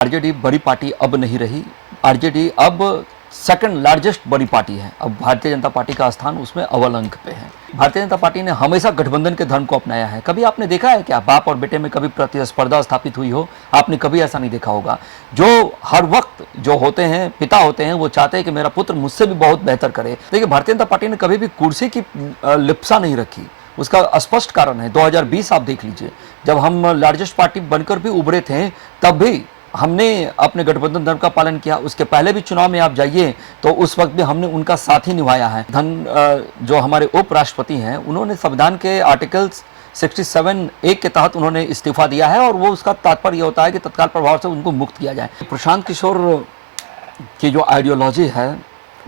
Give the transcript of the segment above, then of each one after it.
RJD बड़ी party अब नहीं रही। आरजेडी अब सेकंड लार्जेस्ट बड़ी पार्टी है। अब भारतीय जनता पार्टी का स्थान उसमें अव्वल अंक पे है। भारतीय जनता पार्टी ने हमेशा गठबंधन के धर्म को अपनाया है। कभी आपने देखा है क्या बाप और बेटे में कभी प्रतिस्पर्धा स्थापित हुई हो? आपने कभी ऐसा नहीं देखा होगा। जो हर वक्त जो होते हैं, पिता होते हैं, वो चाहते हैं कि मेरा पुत्र मुझसे भी बहुत बेहतर करे। देखिए, भारतीय जनता पार्टी ने कभी भी कुर्सी की लिप्सा नहीं रखी। उसका स्पष्ट कारण है 2020 आप देख लीजिए, जब हम लार्जेस्ट पार्टी बनकर भी उभरे थे, तब भी हमने अपने गठबंधन धर्म का पालन किया। उसके पहले भी चुनाव में आप जाइए तो उस वक्त भी हमने उनका साथ ही निभाया है। जो हमारे उपराष्ट्रपति हैं, उन्होंने संविधान के आर्टिकल्स 67(a) के तहत उन्होंने इस्तीफा दिया है और वो उसका तात्पर्य ये होता है कि तत्काल प्रभाव से उनको मुक्त किया जाए। प्रशांत किशोर की जो आइडियोलॉजी है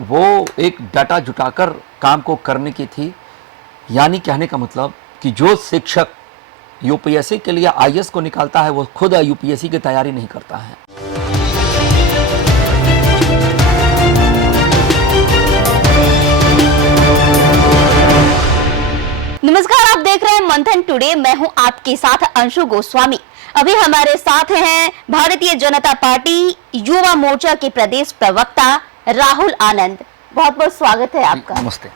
वो एक डाटा जुटाकर काम को करने की थी। यानी कहने का मतलब कि जो शिक्षक यूपीएससी के लिए आईएएस को निकालता है, वो खुद यूपीएससी की तैयारी नहीं करता है। नमस्कार, आप देख रहे हैं मंथन टुडे। मैं हूं आपके साथ अंशु गोस्वामी। अभी हमारे साथ हैं भारतीय जनता पार्टी युवा मोर्चा के प्रदेश प्रवक्ता राहुल आनंद। बहुत बहुत स्वागत है आपका। नमस्ते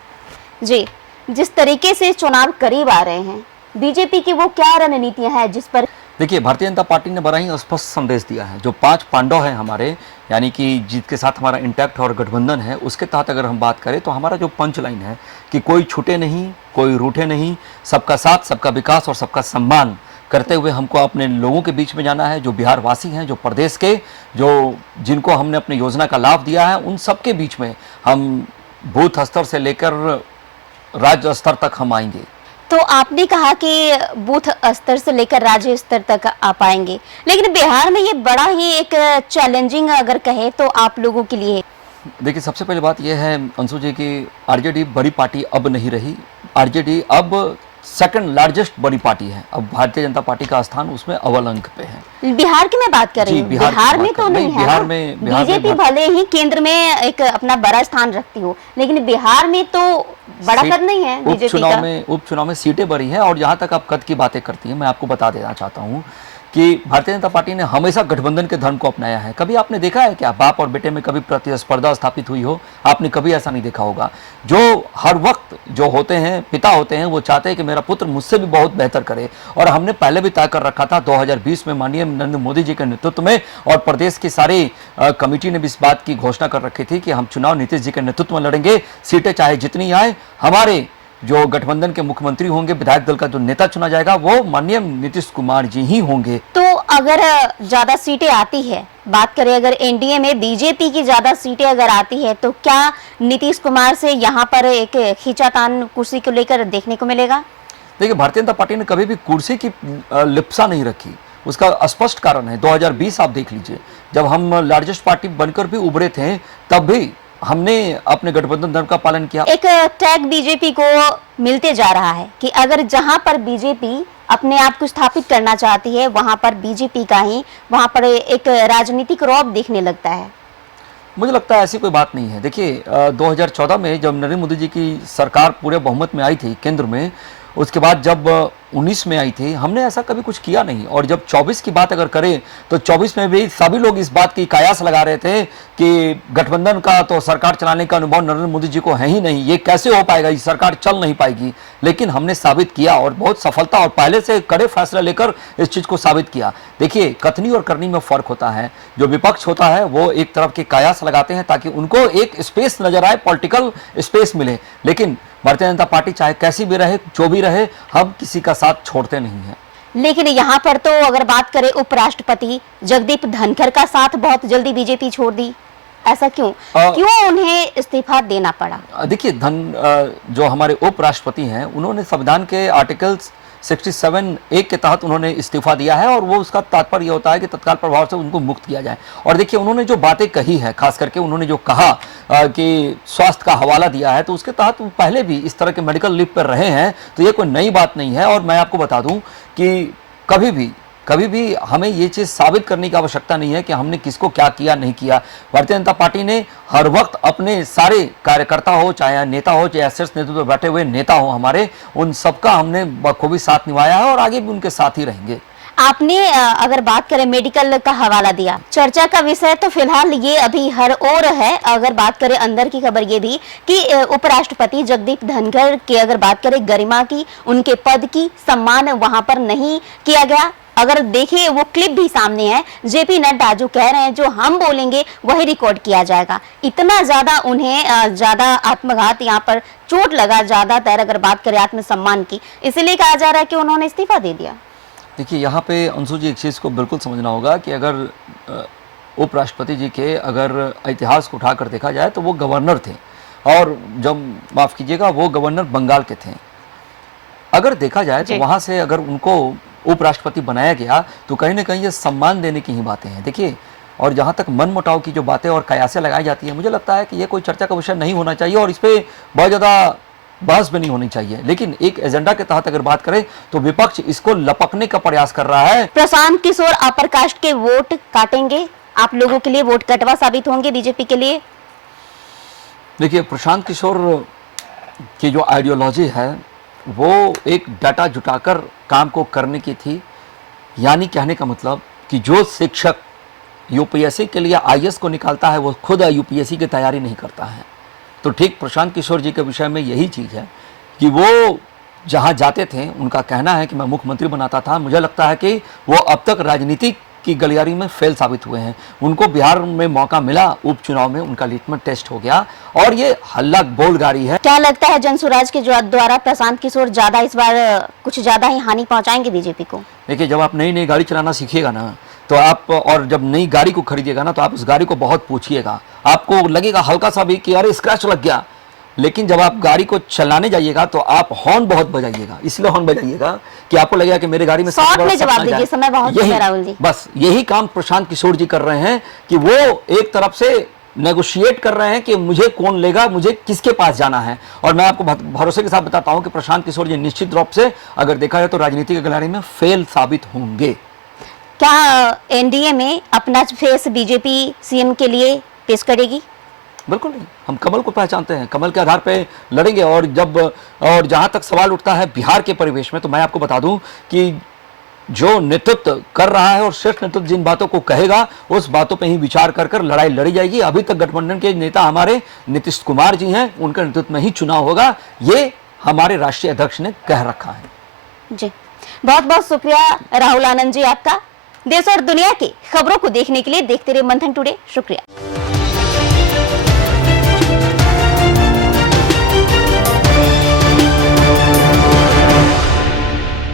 जी, जिस तरीके से चुनाव करीब आ रहे हैं, बीजेपी की वो क्या रणनीतियां हैं जिस पर? देखिए, भारतीय जनता पार्टी ने बड़ा ही स्पष्ट संदेश दिया है। जो 5 पांडव हैं हमारे, यानी कि जिसके साथ हमारा इंटैक्ट और गठबंधन है, उसके तहत अगर हम बात करें तो हमारा जो पंच लाइन है कि कोई छूटे नहीं, कोई रूठे नहीं, सबका साथ, सबका विकास और सबका सम्मान करते हुए हमको अपने लोगों के बीच में जाना है। जो बिहार वासी हैं, जो प्रदेश के, जो जिनको हमने अपनी योजना का लाभ दिया है, उन सबके बीच में हम बूथ स्तर से लेकर राज्य स्तर तक हम आएंगे। तो आपने कहा कि बूथ स्तर से लेकर राज्य स्तर तक आ पाएंगे, लेकिन बिहार में ये बड़ा ही एक चैलेंजिंग अगर कहे तो आप लोगों के लिए। देखिए, सबसे पहले बात यह है अंशु जी कि आरजेडी बड़ी पार्टी अब नहीं रही। आरजेडी अब सेकंड लार्जेस्ट बड़ी पार्टी है। अब भारतीय जनता पार्टी का स्थान उसमें अव्वल अंक पे है। बिहार की मैं बात कर रही हूँ, बिहार में तो नहीं है। बिहार में बीजेपी भले ही केंद्र में एक अपना बड़ा स्थान रखती हो, लेकिन बिहार में तो बड़ा कद नहीं है बीजेपी का। उपचुनाव में सीटें बढ़ी हैं। और जहां तक आप कद की बातें करती हैं, मैं आपको बता देना चाहता हूं कि भारतीय जनता पार्टी ने हमेशा गठबंधन के धर्म को अपनाया है। कभी आपने देखा है क्या बाप और बेटे में कभी प्रतिस्पर्धा स्थापित हुई हो? आपने कभी ऐसा नहीं देखा होगा। जो हर वक्त जो होते हैं, पिता होते हैं, वो चाहते हैं कि मेरा पुत्र मुझसे भी बहुत बेहतर करे। और हमने पहले भी तय कर रखा था 2020 में माननीय नरेंद्र मोदी जी के नेतृत्व में, और प्रदेश की सारी कमेटी ने भी इस बात की घोषणा कर रखी थी कि हम चुनाव नीतीश जी के नेतृत्व में लड़ेंगे। सीटें चाहे जितनी आए, हमारे जो गठबंधन के मुख्यमंत्री होंगे, विधायक दल का जो नेता चुना जाएगा, वो माननीय नीतीश कुमार जी ही होंगे। तो अगर ज्यादा सीटें आती है, बात करें अगर एनडीए में बीजेपी की ज्यादा सीटें अगर आती है, तो क्या नीतीश कुमार से यहाँ पर एक खींचातान कुर्सी को लेकर देखने को मिलेगा? देखिए, भारतीय जनता पार्टी ने कभी भी कुर्सी की लिप्सा नहीं रखी। उसका स्पष्ट कारण है 2020 आप देख लीजिए, जब हम लार्जेस्ट पार्टी बनकर भी उभरे थे, तब भी हमने अपने गठबंधन धर्म का पालन किया। एक टैग बीजेपी को मिलते जा रहा है कि अगर जहां पर बीजेपी अपने आप को स्थापित करना चाहती है, वहां पर बीजेपी का ही वहां पर एक राजनीतिक रौब दिखने लगता है। मुझे लगता है ऐसी कोई बात नहीं है। देखिए, 2014 में जब नरेंद्र मोदी जी की सरकार पूरे बहुमत में आई थी केंद्र में, उसके बाद जब 19 में आई थी, हमने ऐसा कभी कुछ किया नहीं। और जब 24 की बात अगर करें तो 24 में भी सभी लोग इस बात की कयास लगा रहे थे कि गठबंधन का तो सरकार चलाने का अनुभव नरेंद्र मोदी जी को है ही नहीं, ये कैसे हो पाएगा, ये सरकार चल नहीं पाएगी। लेकिन हमने साबित किया और बहुत सफलता और पहले से कड़े फैसला लेकर इस चीज़ को साबित किया। देखिए, कथनी और करनी में फ़र्क होता है। जो विपक्ष होता है वो एक तरफ के कयास लगाते हैं ताकि उनको एक स्पेस नजर आए, पॉलिटिकल स्पेस मिले। लेकिन भारतीय जनता पार्टी चाहे कैसी भी रहे, जो भी रहे, हम किसी का साथ छोड़ते नहीं हैं। लेकिन यहाँ पर तो अगर बात करें उपराष्ट्रपति जगदीप धनखड़ का साथ बहुत जल्दी बीजेपी छोड़ दी, ऐसा क्यों? क्यों उन्हें इस्तीफा देना पड़ा? देखिए, जो हमारे उपराष्ट्रपति हैं, उन्होंने संविधान के आर्टिकल्स 67(a) के तहत उन्होंने इस्तीफा दिया है और वो उसका तात्पर्य ये होता है कि तत्काल प्रभाव से उनको मुक्त किया जाए। और देखिए, उन्होंने जो बातें कही है, खास करके उन्होंने जो कहा कि स्वास्थ्य का हवाला दिया है, तो उसके तहत वो पहले भी इस तरह के मेडिकल लीव पर रहे हैं। तो ये कोई नई बात नहीं है। और मैं आपको बता दूं कि कभी भी हमें ये चीज़ साबित करने की आवश्यकता नहीं है कि हमने किसको क्या किया नहीं किया। भारतीय जनता पार्टी ने हर वक्त अपने सारे कार्यकर्ता हो, चाहे नेता हो, चाहे शीर्ष नेतृत्व में बैठे हुए नेता हो हमारे, उन सबका हमने बखूबी साथ निभाया है और आगे भी उनके साथ ही रहेंगे। आपने अगर बात करें मेडिकल का हवाला दिया, चर्चा का विषय तो फिलहाल ये अभी हर ओर है। अगर बात करें अंदर की खबर ये भी कि उपराष्ट्रपति जगदीप धनखड़ की अगर बात करें गरिमा की, उनके पद की, सम्मान वहां पर नहीं किया गया। अगर देखिए वो क्लिप भी सामने है, जेपी नड्डा जो कह रहे हैं जो हम बोलेंगे वही रिकॉर्ड किया जाएगा। इतना ज्यादा उन्हें ज्यादा आत्मघात यहाँ पर चोट लगा, ज्यादातर अगर बात करें आत्मसम्मान की, इसलिए कहा जा रहा है कि उन्होंने इस्तीफा दे दिया। देखिए यहाँ पे अंशु जी एक चीज़ को बिल्कुल समझना होगा कि अगर उपराष्ट्रपति जी के अगर इतिहास को उठाकर देखा जाए तो वो गवर्नर थे, और जब माफ़ कीजिएगा वो गवर्नर बंगाल के थे। अगर देखा जाए तो वहाँ से अगर उनको उपराष्ट्रपति बनाया गया तो कहीं ना कहीं ये सम्मान देने की ही बातें हैं। देखिए, और जहाँ तक मन मुटाव की जो बातें और कयासें लगाई जाती हैं, मुझे लगता है कि ये कोई चर्चा का विषय नहीं होना चाहिए और इस पर बहुत ज़्यादा बहस भी नहीं होनी चाहिए। लेकिन एक एजेंडा के तहत अगर बात करें तो विपक्ष इसको लपकने का प्रयास कर रहा है। प्रशांत किशोर अपर कास्ट के वोट काटेंगे, आप लोगों के लिए वोट कटवा साबित होंगे बीजेपी के लिए। देखिए, प्रशांत किशोर की जो आइडियोलॉजी है वो एक डाटा जुटाकर काम को करने की थी। यानी कहने का मतलब कि जो शिक्षक यूपीएससी के लिए आईएएस को निकालता है वो खुद यूपीएससी की तैयारी नहीं करता है। तो ठीक प्रशांत किशोर जी के विषय में यही चीज़ है कि वो जहाँ जाते थे उनका कहना है कि मैं मुख्यमंत्री बनाता था। मुझे लगता है कि वो अब तक राजनीति की गलियारी में फेल साबित हुए हैं। उनको बिहार में मौका मिला, उपचुनाव में उनका लिटमस टेस्ट हो गया और ये हल्ला बोल गाड़ी है। क्या लगता है जनसुराज के द्वारा प्रशांत किशोर ज्यादा इस बार कुछ ज्यादा ही हानि पहुंचाएंगे बीजेपी को? देखिए, जब आप नई नई गाड़ी चलाना सीखिएगा ना तो आप, और जब नई गाड़ी को खरीदिएगा ना तो आप उस गाड़ी को बहुत पूछिएगा। आपको लगेगा हल्का सा भी कि अरे स्क्रैच लग गया, लेकिन जब आप गाड़ी को चलाने जाइएगा तो आप हॉर्न बहुत बजाइएगा। इसलिए हॉर्न बजाइएगा कि आपको लगेगा कि मेरी गाड़ी में शॉर्ट में जवाब दीजिए, समय बहुत है राहुल जी। बस यही काम प्रशांत किशोर जी कर रहे हैं कि वो एक तरफ से नेगोशिएट कर रहे हैं कि मुझे कौन लेगा, मुझे किसके पास जाना है। और मैं आपको भरोसे के साथ बताता हूं कि प्रशांत किशोर जी निश्चित रूप से अगर देखा जाए तो राजनीति की गलियारी में फेल साबित होंगे। क्या एनडीए में अपना फेस बीजेपी सीएम के लिए पेश करेगी? बिल्कुल नहीं, हम कमल को पहचानते हैं, कमल के आधार पे लड़ेंगे। और जहां तक सवाल उठता है बिहार के परिवेश में, तो मैं आपको बता दूं कि जो नेतृत्व कर रहा है और श्रेष्ठ नेतृत्व जिन बातों को कहेगा उस बातों पे ही विचार कर कर लड़ाई लड़ी जाएगी। अभी तक गठबंधन के नेता हमारे नीतीश कुमार जी हैं, उनके नेतृत्व में ही चुनाव होगा, ये हमारे राष्ट्रीय अध्यक्ष ने कह रखा है। जी, बहुत बहुत शुक्रिया राहुल आनंद जी आपका। देश और दुनिया की खबरों को देखने के लिए देखते रहिए मंथन टुडे। शुक्रिया।